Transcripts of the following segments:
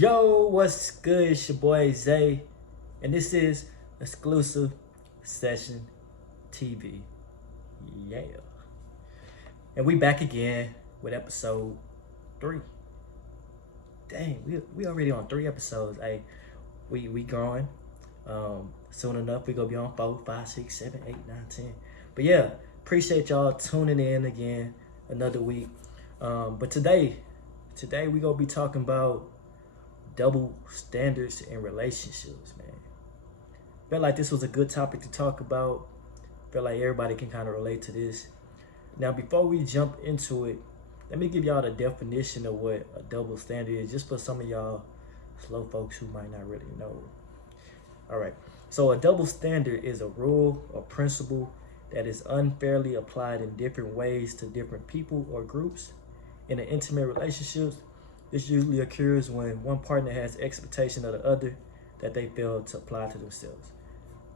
Yo, what's good? It's your boy Zay, and this is Exclusive Session TV. Yeah. And we back again with episode 3. Dang, we already on 3 episodes. Hey, we growing. Soon enough we gonna be on 4, 5, 6, 7, 8, 9, 10. But yeah, appreciate y'all tuning in again another week. But today we gonna be talking about double standards in relationships, man. Felt like this was a good topic to talk about. Felt like everybody can kind of relate to this. Now, before we jump into it, let me give y'all the definition of what a double standard is, just for some of y'all slow folks who might not really know. All right, so a double standard is a rule or principle that is unfairly applied in different ways to different people or groups. In an intimate relationships, this usually occurs when one partner has expectation of the other that they fail to apply to themselves.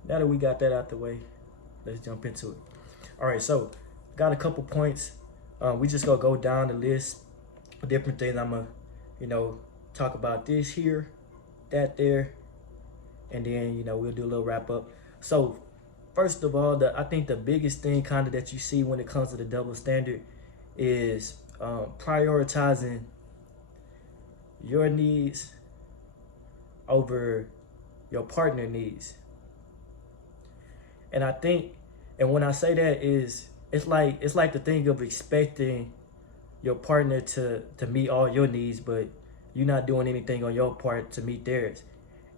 Now that we got that out the way, let's jump into it. All right, so got a couple points. We just gonna go down the list of different things. I'm gonna, talk about this here, that there, and then we'll do a little wrap up. So first of all, I think the biggest thing kind of that you see when it comes to the double standard is prioritizing your needs over your partner needs. And I think, and when I say that is, it's like the thing of expecting your partner to meet all your needs, but you're not doing anything on your part to meet theirs.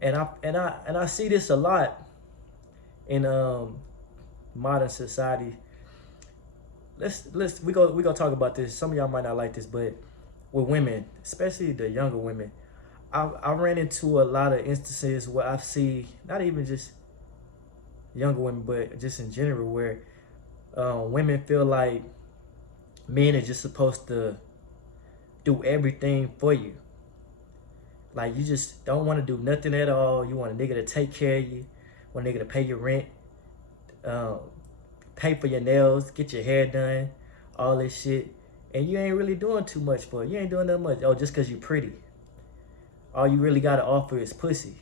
And I see this a lot in modern society. We gonna talk about this. Some of y'all might not like this, but with women, especially the younger women, I ran into a lot of instances where I see, not even just younger women, but just in general, where women feel like men are just supposed to do everything for you. Like, you just don't want to do nothing at all. You want a nigga to take care of you, want a nigga to pay your rent, pay for your nails, get your hair done, all this shit. And you ain't really doing too much for it. You ain't doing that much. Oh, just because you're pretty. All you really got to offer is pussy.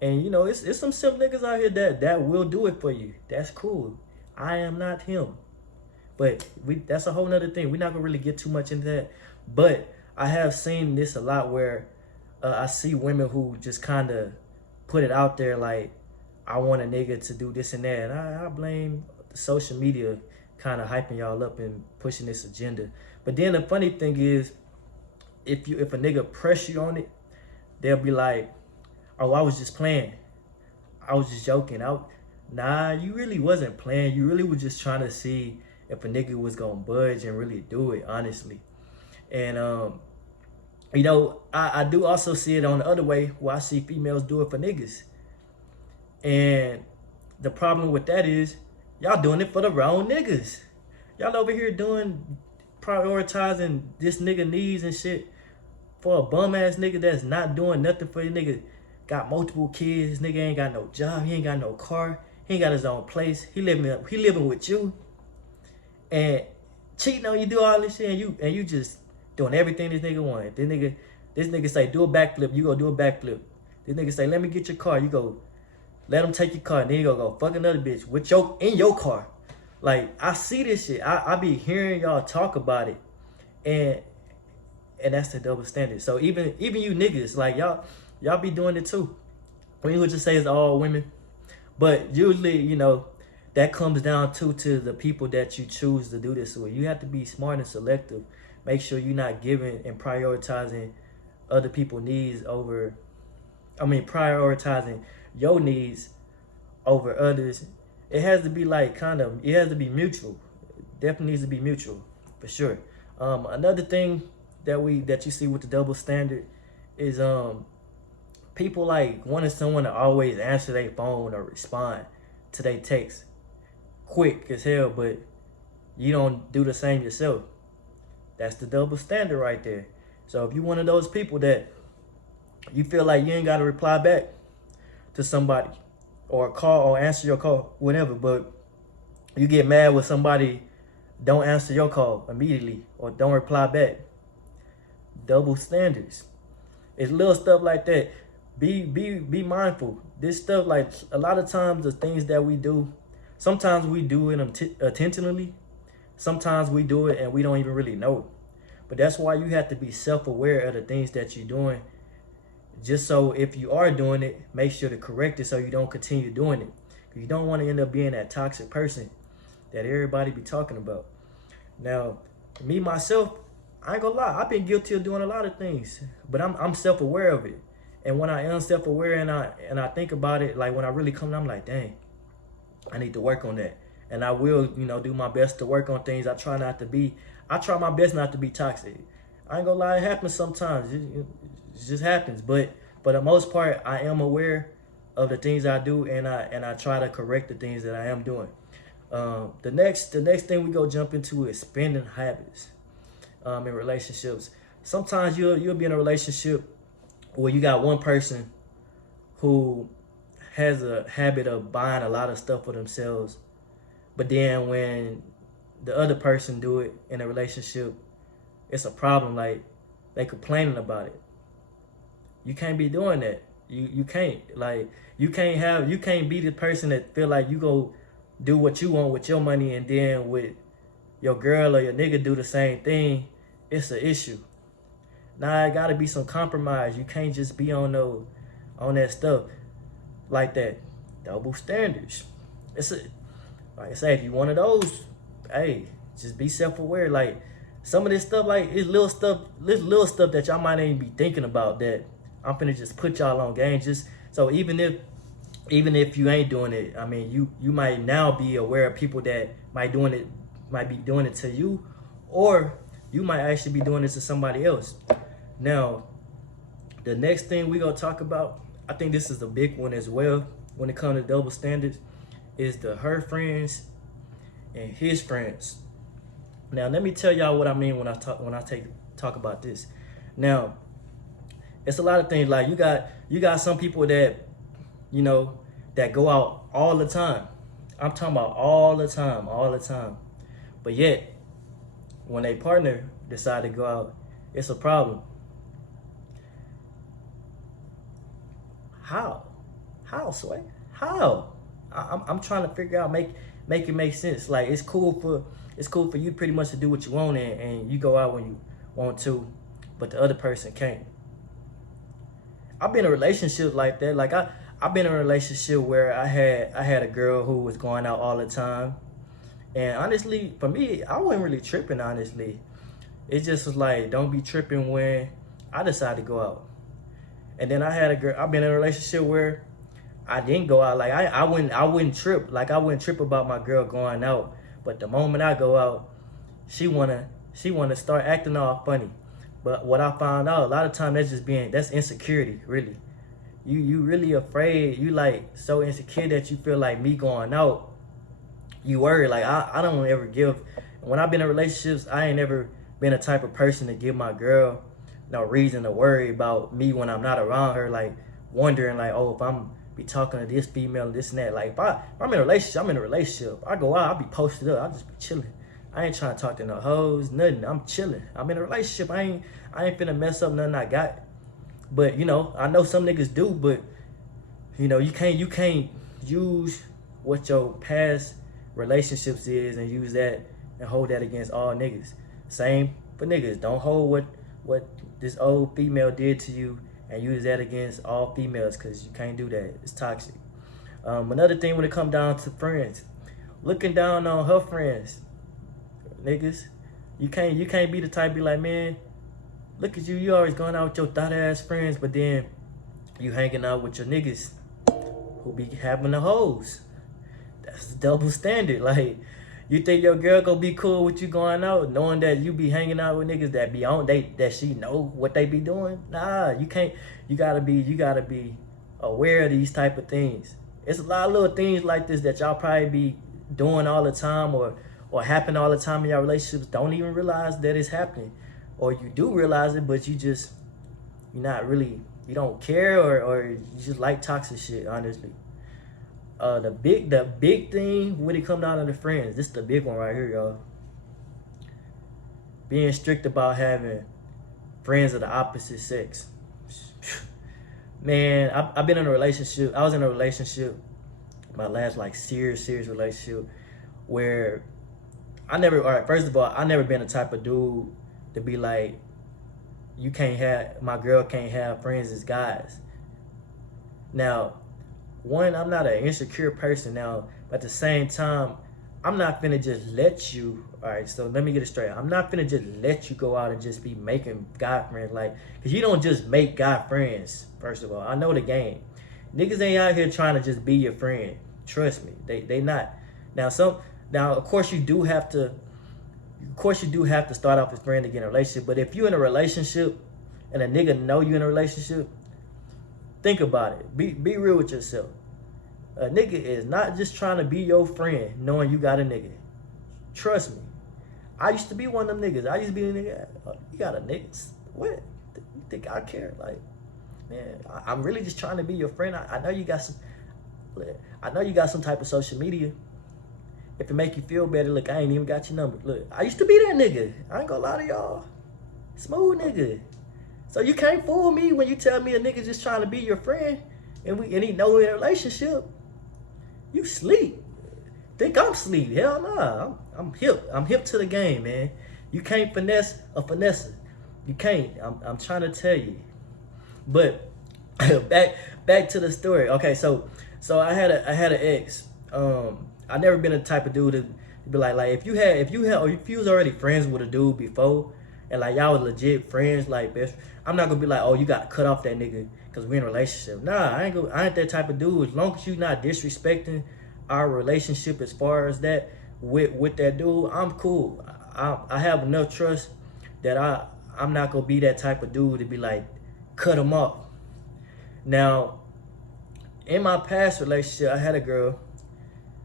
And, it's some simp niggas out here that will do it for you. That's cool. I am not him. But that's a whole nother thing. We're not going to really get too much into that. But I have seen this a lot where I see women who just kind of put it out there like, I want a nigga to do this and that. And I blame the social media kind of hyping y'all up and pushing this agenda. But then the funny thing is, if a nigga press you on it, they'll be like, oh, I was just playing. I was just joking. Nah, you really wasn't playing. You really were just trying to see if a nigga was gonna budge and really do it, honestly. And I do also see it on the other way, where I see females do it for niggas. And the problem with that is, y'all doing it for the wrong niggas. Y'all over here prioritizing this nigga needs and shit for a bum ass nigga that's not doing nothing for your nigga. Got multiple kids, nigga ain't got no job, he ain't got no car, he ain't got his own place, he living with you, and cheating on you, do all this shit, and you just doing everything this nigga want. This nigga say do a backflip, you go do a backflip. This nigga say let me get your car, you go let him take your car, and then you go fuck another bitch in your car. Like, I see this shit. I be hearing y'all talk about it, and that's the double standard. So even you niggas, like, y'all be doing it too. When you would just say it's all women, but usually that comes down to the people that you choose to do this with. You have to be smart and selective. Make sure you're not giving and prioritizing other people's needs over. Prioritizing your needs over others. It has to be it has to be mutual. It definitely needs to be mutual, for sure. Another thing that you see with the double standard is people like wanting someone to always answer their phone or respond to their text quick as hell, but you don't do the same yourself. That's the double standard right there. So if you're one of those people that you feel like you ain't got to reply back to somebody or call or answer your call, whatever, but you get mad when somebody don't answer your call immediately or don't reply back. Double standards. It's little stuff like that. Be mindful. This stuff, like a lot of times, the things that we do, sometimes we do it intentionally. Sometimes we do it and we don't even really know it. But that's why you have to be self-aware of the things that you're doing. Just so if you are doing it, make sure to correct it so you don't continue doing it. Because you don't want to end up being that toxic person that everybody be talking about. Now, me myself, I ain't gonna lie, I've been guilty of doing a lot of things, but I'm self-aware of it. And when I am self-aware and I think about it, like when I really come, I'm like, dang, I need to work on that. And I will, do my best to work on things. I try my best not to be toxic. I ain't gonna lie, it happens sometimes. It just happens. But for the most part, I am aware of the things I do, and I try to correct the things that I am doing. The next thing we go jump into is spending habits in relationships. Sometimes you'll be in a relationship where you got one person who has a habit of buying a lot of stuff for themselves, but then when the other person do it in a relationship, it's a problem. Like, they complaining about it. You can't be doing that. You can't. Like, you can't be the person that feel like you go do what you want with your money, and then with your girl or your nigga do the same thing. It's an issue. Now, it gotta be some compromise. You can't just be on that stuff like that. Double standards. Like I say, if you one of those, hey, just be self-aware. Like, some of this stuff, like, it's little stuff that y'all might not even be thinking about, that I'm finna just put y'all on game. Just so even if you ain't doing it, I mean, you might now be aware of people that might be doing it to you, or you might actually be doing it to somebody else. Now, the next thing we gonna talk about, I think this is a big one as well when it comes to double standards, is her friends and his friends. Now, let me tell y'all what I mean when I talk about this. Now, it's a lot of things. Like, you got some people that that go out all the time. I'm talking about all the time. But yet, when a partner decide to go out, it's a problem. How, Sway? How? I'm trying to figure out, make it make sense. Like, it's cool for you pretty much to do what you want, and you go out when you want to, but the other person can't. I've been in relationships like that. Like, I've been in a relationship where I had a girl who was going out all the time, and honestly, for me, I wasn't really tripping. Honestly, it just was like, don't be tripping when I decide to go out. And then I had a girl. I've been in a relationship where I didn't go out. Like, I wouldn't trip. Like, I wouldn't trip about my girl going out. But the moment I go out, she wanna start acting all funny. But what I found out, a lot of times that's insecurity, really. You really afraid. You like so insecure that you feel like me going out, you worry. Like, I don't ever give. When I've been in relationships, I ain't ever been a type of person to give my girl no reason to worry about me when I'm not around her. Like, wondering like, oh, if I'm be talking to this female, this and that. Like, if I'm in a relationship, I'm in a relationship. I go out, I'll be posted up. I'll just be chilling. I ain't trying to talk to no hoes, nothing. I'm chilling. I'm in a relationship. I ain't finna mess up nothing I got. But I know some niggas do. But you can't use what your past relationships is and use that and hold that against all niggas. Same for niggas. Don't hold what this old female did to you and use that against all females, because you can't do that. It's toxic. Another thing when it come down to friends, looking down on her friends, niggas, you can't be the type to be like, man, look at you, you always going out with your thought ass friends, but then you hanging out with your niggas who be having the hoes. That's the double standard. Like, you think your girl gonna be cool with you going out, knowing that you be hanging out with niggas that be on that she know what they be doing? Nah, you can't. You gotta be aware of these type of things. It's a lot of little things like this that y'all probably be doing all the time, or happen all the time in your relationships. Don't even realize that it's happening, or you do realize it, but you don't care, or you just like toxic shit. Honestly. The big thing when it come down to the friends, this is the big one right here, y'all. Being strict about having friends of the opposite sex. Man, I've been in a relationship. I was in a relationship, my last like serious relationship, where I never. All right, first of all, I never been the type of dude to be like, you can't have my girl can't have friends as guys. Now, one, I'm not an insecure person now, but at the same time, I'm not finna just let you. All right, so let me get it straight. I'm not finna just let you go out and just be making guy friends, like, cause you don't just make guy friends. First of all, I know the game. Niggas ain't out here trying to just be your friend. Trust me, they not. Now of course you do have to. Of course you do have to start off as friend to get in a relationship. But if you're in a relationship and a nigga know you in a relationship, think about it. Be real with yourself. A nigga is not just trying to be your friend knowing you got a nigga. Trust me. I used to be one of them niggas. I used to be a nigga. You got a nigga? What? You think I care? Like, man, I'm really just trying to be your friend. I know you got some. I know you got some type of social media. If it make you feel better, look, I ain't even got your number. Look, I used to be that nigga. I ain't gonna lie to y'all. Smooth nigga. So you can't fool me when you tell me a nigga just trying to be your friend and he know we're in a relationship. You sleep. Think I'm sleep. Hell nah. I'm hip. I'm hip to the game, man. You can't finesse a finesser. You can't. I'm trying to tell you. But back to the story. Okay, so I had an ex. I never been the type of dude to be like if you was already friends with a dude before and like y'all was legit friends, like best, I'm not gonna be like, oh, you gotta cut off that nigga because we're in a relationship. Nah, I ain't that type of dude. As long as you not disrespecting our relationship as far as that with that dude, I'm cool. I have enough trust that I'm not gonna be that type of dude to be like cut him off. Now, in my past relationship, I had a girl.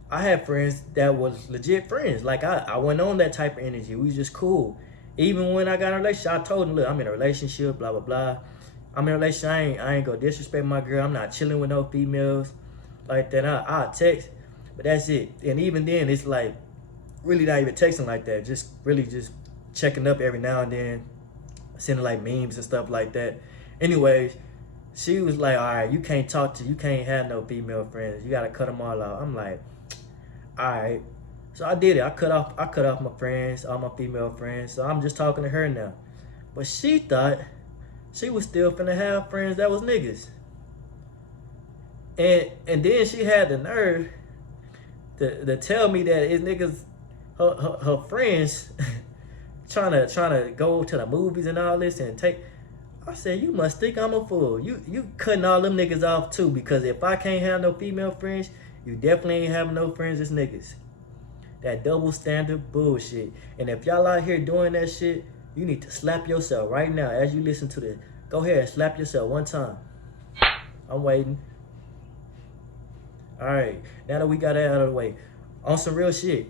I had friends that was legit friends. Like I went on that type of energy. We was just cool. Even when I got in a relationship, I told him, look, I'm in a relationship, blah, blah, blah. I'm in a relationship. I ain't gonna disrespect my girl. I'm not chilling with no females like that. I'll text, but that's it. And even then, it's like really not even texting like that. Just really just checking up every now and then, sending like memes and stuff like that. Anyways, she was like, all right, you can't have no female friends. You gotta cut them all out. I'm like, all right. So I did it. I cut off my friends, all my female friends. So I'm just talking to her now. But she thought she was still finna have friends that was niggas. And then she had the nerve to tell me that his niggas, her friends, trying to go to the movies and all this and take. I said, you must think I'm a fool. You cutting all them niggas off too, because if I can't have no female friends, you definitely ain't having no friends as niggas. That double standard bullshit. And if y'all out here doing that shit, you need to slap yourself right now as you listen to this. Go ahead and slap yourself one time. I'm waiting. All right, now that we got that out of the way, on some real shit,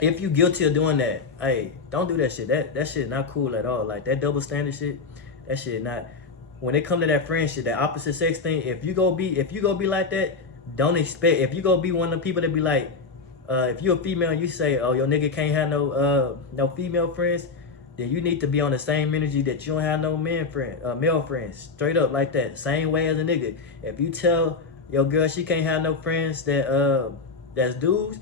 if you guilty of doing that, hey, don't do that shit. That shit not cool at all. Like that double standard shit, that shit not. When it come to that friend shit, that opposite sex thing, if you go be like that, don't expect. If you go be one of the people that be like, if you're a female and you say, oh, your nigga can't have no female friends, then you need to be on the same energy that you don't have no male friends. Straight up like that. Same way as a nigga. If you tell your girl she can't have no friends that's dudes,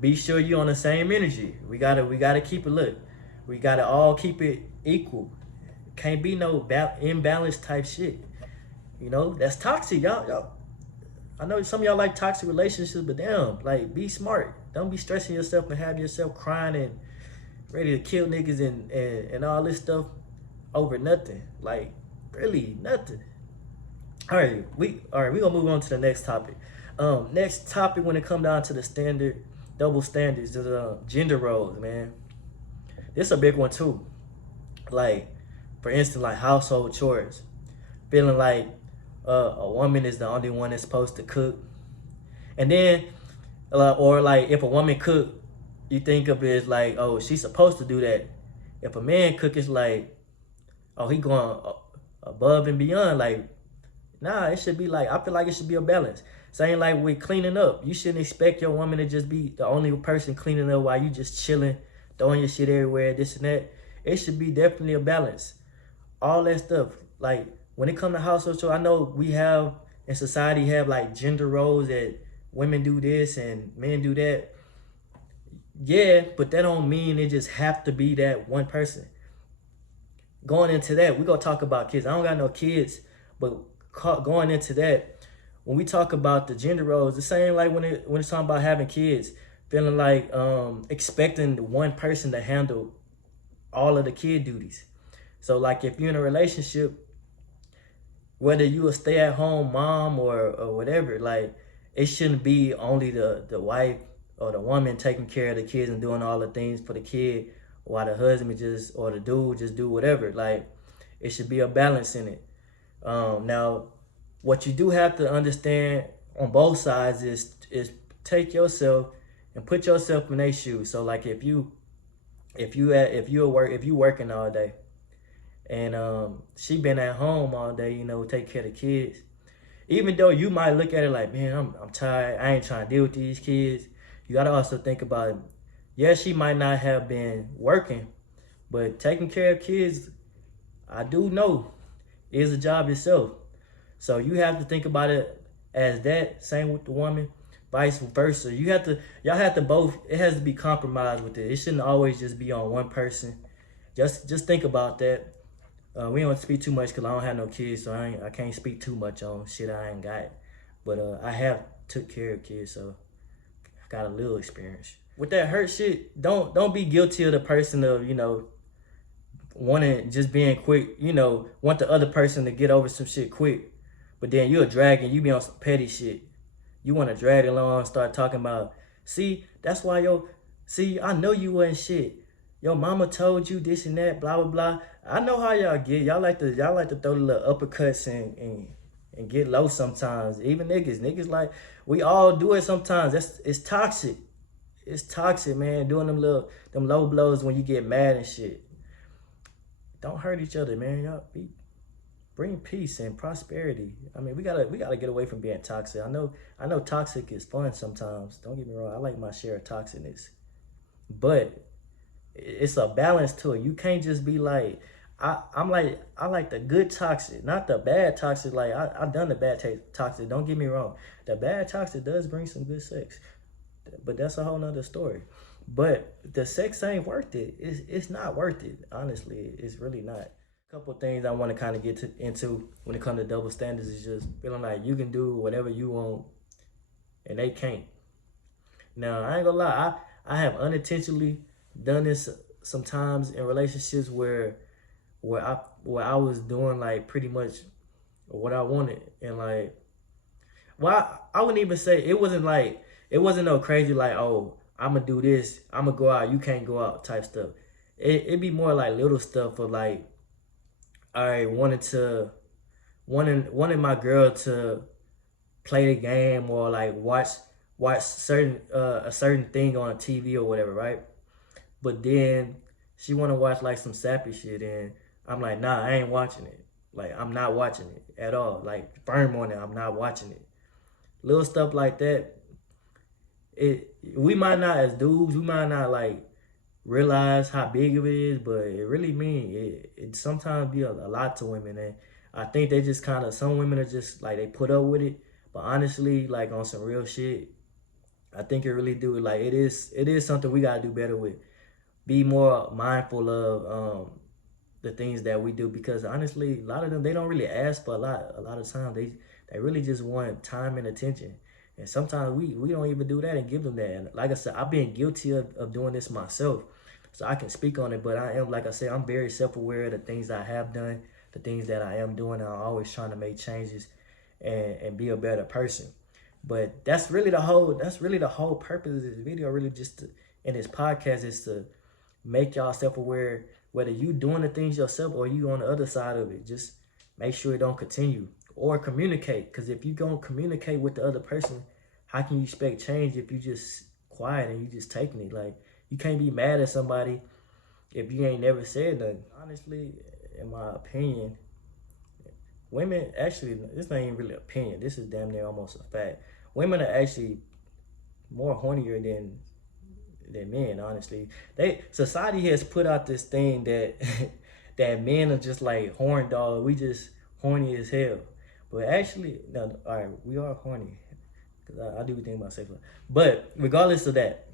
be sure you on the same energy. We gotta keep it lit. We gotta all keep it equal. Can't be no imbalanced type shit. You know, that's toxic, y'all. I know some of y'all like toxic relationships, but damn, like, be smart. Don't be stressing yourself and have yourself crying and ready to kill niggas and all this stuff over nothing. Like, really, nothing. All right, we gonna move on to the next topic. Next topic, when it come down to the double standards, is gender roles, man. This is a big one too. Like, for instance, like household chores. Feeling like a woman is the only one that's supposed to cook. And then, or like if a woman cook, you think of it as like, oh, she's supposed to do that. If a man cook, it's like, oh, he going above and beyond. Like, nah, it should be like, I feel like it should be a balance. Same like with cleaning up. You shouldn't expect your woman to just be the only person cleaning up while you just chilling, throwing your shit everywhere, this and that. It should be definitely a balance. All that stuff. Like, when it comes to household chores, I know we have in society have like gender roles that women do this and men do that. Yeah, but that don't mean it just have to be that one person. Going into that, we're gonna talk about kids. I don't got no kids, but going into that, when we talk about the gender roles, the same like when it's talking about having kids, feeling like expecting one person to handle all of the kid duties. So like if you're in a relationship, whether you a stay at home mom or whatever, like it shouldn't be only the wife or the woman taking care of the kids and doing all the things for the kid, while the husband just or the dude just do whatever. Like it should be a balance in it. Now, what you do have to understand on both sides is take yourself and put yourself in their shoes. So like if you working all day and she been at home all day, you know, take care of the kids. Even though you might look at it like, man, I'm tired. I ain't trying to deal with these kids. You gotta also think about it. Yeah, she might not have been working, but taking care of kids, I do know, is a job itself. So you have to think about it as that. Same with the woman, vice versa. Y'all have to both. It has to be compromised with it. It shouldn't always just be on one person. Just think about that. We don't speak too much because I don't have no kids, so I can't speak too much on shit I ain't got. But I have took care of kids, so I got a little experience. With that hurt shit, don't be guilty of the person of, you know, wanting just being quick, you know, want the other person to get over some shit quick. But then you're a dragon, you be on some petty shit. You want to drag it along, start talking about, see, that's why I know you wasn't shit. Your mama told you this and that, blah blah blah. I know how y'all get. Y'all like to throw the little uppercuts and get low sometimes. Even niggas like we all do it sometimes. It's toxic. It's toxic, man. Doing them low blows when you get mad and shit. Don't hurt each other, man. Y'all bring peace and prosperity. I mean, we gotta get away from being toxic. I know toxic is fun sometimes. Don't get me wrong. I like my share of toxicness, but it's a balance to it. You can't just be like, I like the good toxic, not the bad toxic. Like I've done the bad toxic. Don't get me wrong. The bad toxic does bring some good sex, but that's a whole nother story. But the sex ain't worth it. It's not worth it. Honestly, it's really not. A couple of things I want to kind of get into when it comes to double standards is just feeling like you can do whatever you want and they can't. Now I ain't gonna lie. I have unintentionally done this sometimes in relationships where I was doing like pretty much what I wanted, and like, well, I wouldn't even say it wasn't no crazy like, oh, I'm gonna do this, I'm gonna go out, you can't go out type stuff. It'd be more like little stuff of like, I wanted my girl to play the game or like watch a certain thing on TV or whatever, right? But then she want to watch like some sappy shit, and I'm like, nah, I ain't watching it. Like, I'm not watching it at all. Like, firm on it, I'm not watching it. Little stuff like that. We might not, as dudes, we might not like realize how big of it is, but it really mean it sometimes be a lot to women, and I think they just kind of, some women are just like, they put up with it, but honestly, like on some real shit, I think it really do. Like it is something we gotta do better with. Be more mindful of the things that we do, because honestly, a lot of them, they don't really ask for a lot. A lot of times they really just want time and attention, and sometimes we don't even do that and give them that. And like I said, I've been guilty of doing this myself, so I can speak on it. But I am, like I said, I'm very self-aware of the things I have done, the things that I am doing. I'm always trying to make changes and be a better person. But that's really the whole purpose of this video, really just in this podcast, is to make y'all self-aware, whether you doing the things yourself or you on the other side of it. Just make sure it don't continue, or communicate. Because if you don't communicate with the other person, how can you expect change if you just quiet and you just taking it? Like, you can't be mad at somebody if you ain't never said nothing. Honestly, in my opinion, women, actually, this ain't even really opinion, this is damn near almost a fact. Women are actually more hornier than men, honestly. Society has put out this thing that that men are just like horn dogs. We just horny as hell. But actually, no, all right, we are horny. Cause I do think about sex, but regardless of that,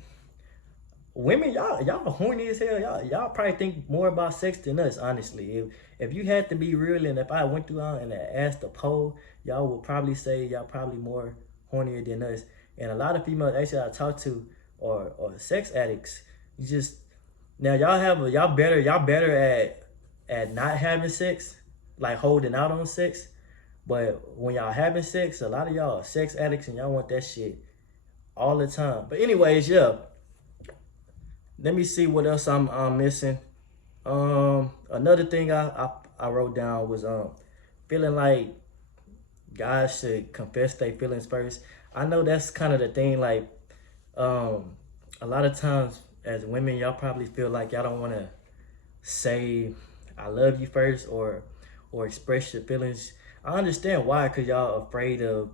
women, y'all horny as hell. Y'all probably think more about sex than us. Honestly, if you had to be real, and if I went through out and asked the poll, y'all would probably say y'all probably more hornier than us. And a lot of females actually I talk to are sex addicts. You just now y'all better at not having sex, like holding out on sex. But when y'all having sex, a lot of y'all are sex addicts and y'all want that shit all the time. But anyways, yeah. Let me see what else I'm missing. Another thing I wrote down was feeling like guys should confess their feelings first. I know that's kind of the thing. Like a lot of times as women, y'all probably feel like y'all don't want to say I love you first or express your feelings. I understand why, cause y'all afraid of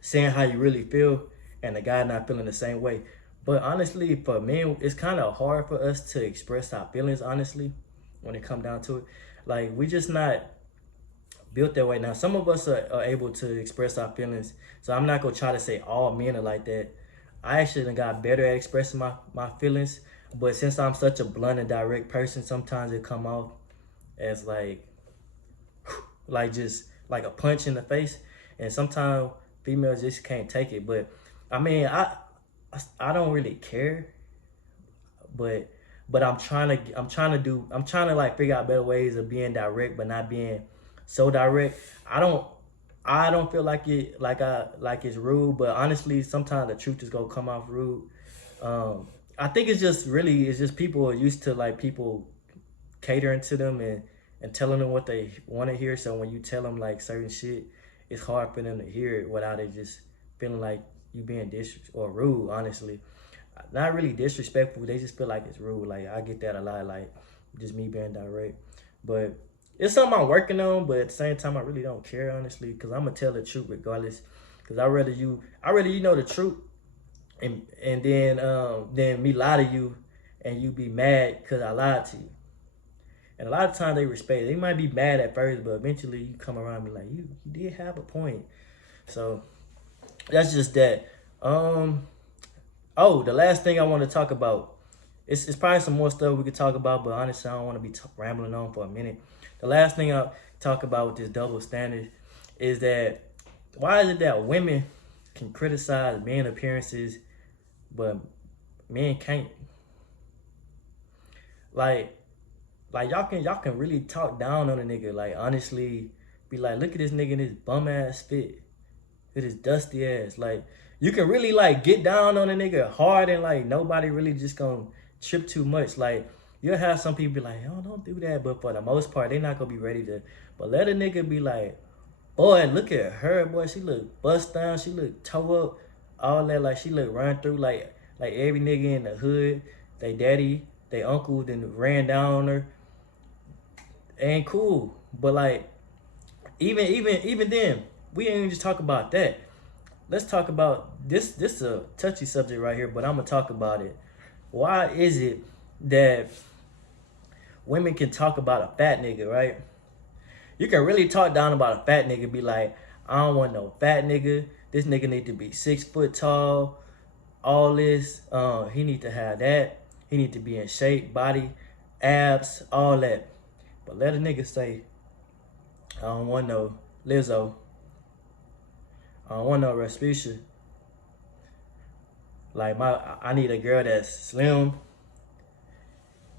saying how you really feel and the guy not feeling the same way. But honestly, for men, it's kind of hard for us to express our feelings, honestly, when it come down to it. Like, we just not built that way. Now, some of us are able to express our feelings. So I'm not going to try to say all men are like that. I actually done got better at expressing my feelings. But since I'm such a blunt and direct person, sometimes it come off as like just like a punch in the face. And sometimes females just can't take it. But I mean, I don't really care, but I'm trying to like figure out better ways of being direct, but not being so direct. I don't feel like it's rude, but honestly, sometimes the truth is gonna come off rude. I think it's just people are used to like people catering to them and telling them what they want to hear. So when you tell them like certain shit, it's hard for them to hear it without it just feeling like you being or rude. Honestly, not really disrespectful. They just feel like it's rude. Like I get that a lot. Like just me being direct, but it's something I'm working on. But at the same time, I really don't care honestly, because I'm gonna tell the truth regardless. Because I rather you know the truth, and then me lie to you, and you be mad because I lied to you. And a lot of times they respect it. They might be mad at first, but eventually you come around and be like, you did have a point. So that's just that. Oh, the last thing I want to talk about. It's probably some more stuff we could talk about, but honestly, I don't want to be rambling on for a minute. The last thing I'll talk about with this double standard is that why is it that women can criticize men appearances, but men can't? Like y'all can really talk down on a nigga. Like honestly, be like, look at this nigga in his bum ass fit. It is dusty ass. Like you can really like get down on a nigga hard and like nobody really just gonna trip too much. Like you'll have some people be like, oh, don't do that, but for the most part they not gonna be ready to. But let a nigga be like, boy, look at her, boy, she look bust down, she look toe up, all that. Like she look run through like every nigga in the hood, they daddy, they uncle then ran down on her. Ain't cool. But like even then, we ain't even just talk about that. Let's talk about this. This is a touchy subject right here, but I'm gonna talk about it. Why is it that women can talk about a fat nigga, right? You can really talk down about a fat nigga, be like, I don't want no fat nigga. This nigga need to be 6 foot tall. All this, he need to have that. He need to be in shape, body, abs, all that. But let a nigga say, I don't want no Lizzo. I don't want no Rasputia. Like I need a girl that's slim.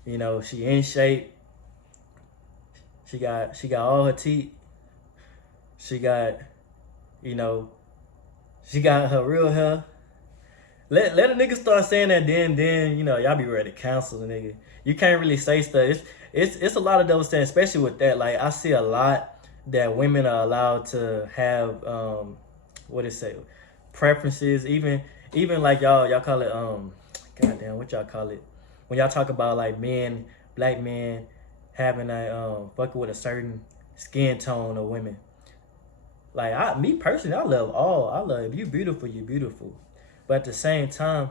You know, she in shape. She got all her teeth. She got, you know, she got her real hair. Let a nigga start saying that, then you know y'all be ready to cancel the nigga. You can't really say stuff. It's a lot of double standards, especially with that. Like I see a lot that women are allowed to have what it say, preferences. Even like y'all call it goddamn, what y'all call it when y'all talk about like men, black men having a fucking with a certain skin tone of women. Like me personally, I love if you beautiful, you beautiful. But at the same time,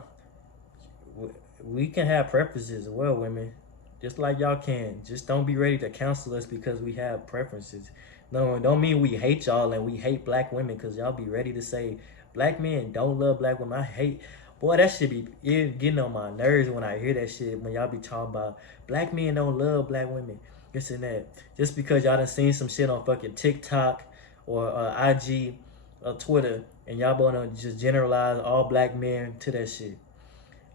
we can have preferences as well, women. Just like y'all can. Just don't be ready to cancel us because we have preferences. No, don't mean we hate y'all and we hate black women, because y'all be ready to say black men don't love black women. I hate, boy, that shit be getting on my nerves when I hear that shit. When y'all be talking about black men don't love black women, this and that. Just because y'all done seen some shit on fucking TikTok or IG or Twitter, and y'all wanna just generalize all black men to that shit.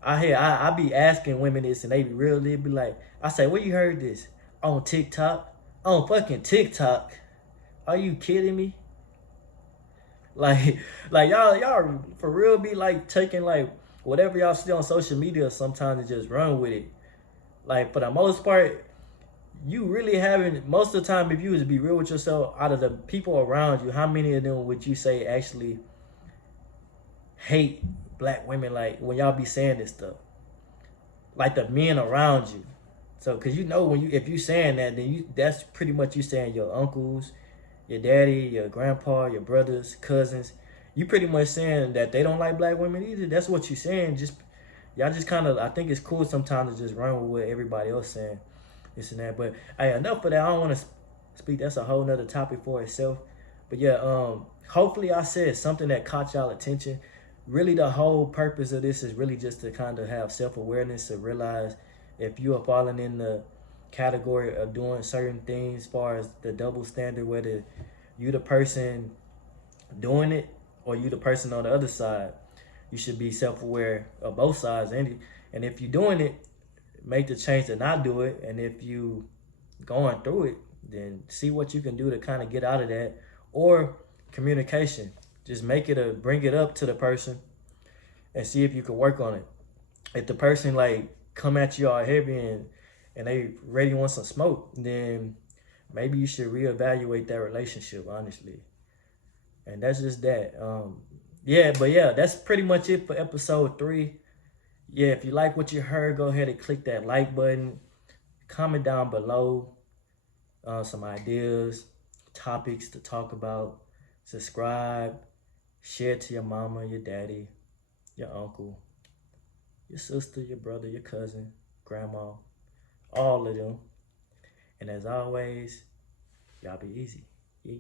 I be asking women this, and they be real. They be like, I say, where you heard this? On TikTok? On fucking TikTok? Are you kidding me? Like, like y'all for real be like taking like whatever y'all see on social media sometimes and just run with it. Like for the most part, you really haven't. Most of the time, if you was to be real with yourself, out of the people around you, how many of them would you say actually hate black women? Like when y'all be saying this stuff, like the men around you. So, cause you know when you if you saying that, then that's pretty much you saying your uncles, your daddy, your grandpa, your brothers, cousins. You pretty much saying that they don't like black women either. That's what you saying. Just y'all just kind of. I think it's cool sometimes to just run with what everybody else saying, this and that. But hey, enough of that. I don't want to speak. That's a whole nother topic for itself. But yeah, hopefully I said something that caught y'all attention. Really, the whole purpose of this is really just to kind of have self-awareness, to realize if you are falling in the category of doing certain things as far as the double standard, whether you the person doing it or you the person on the other side. You should be self-aware of both sides. And if you're doing it, make the change to not do it. And if you going through it, then see what you can do to kind of get out of that. Or communication. Just bring it up to the person and see if you can work on it. If the person like come at you all heavy and they really want some smoke, then maybe you should reevaluate that relationship, honestly. And that's just that. Yeah, that's pretty much it for episode 3. Yeah, if you like what you heard, go ahead and click that like button. Comment down below some ideas, topics to talk about. Subscribe, share to your mama, your daddy, your uncle, your sister, your brother, your cousin, grandma, all of them. And as always, y'all be easy. Yeah.